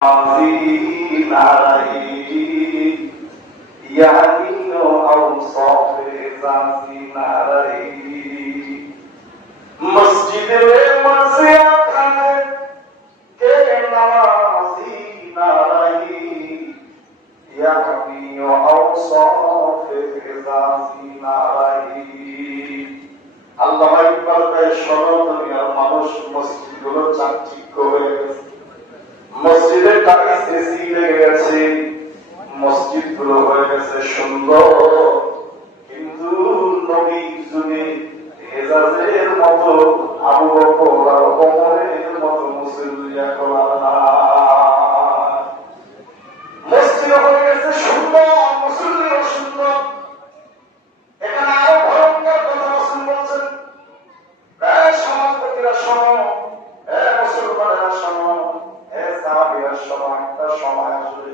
মসজিদে মাসে খানে কে নামাজি নারাই ইয়ামিন আওসাফ ইজাজি নারাই। আল্লামা ইকবাল ভাই সর্বদুনিয়ার মানুষ মসজিদগুলো চাকচিক্য হয়ে গেছে, মসজিদে টাইলস এসি লেগে গেছে, মসজিদ গুলো হয়ে গেছে সুন্দর, কিন্তু নবীর যুগে হেজাজের মতো আবু বকর আর ওমরের মতো মুসল্লি এখন আর নাই। মসজিদ হয়ে গেছে সুন্দর, মুসল্লিও সুন্দর। এখানে আরো ভয়ঙ্কর কথা রাসূল বলছেন, সমাজপতিরা শোনো, মুসলমানেরা শোনো, সাহাবীরা শোনো, একটা সময় আসবে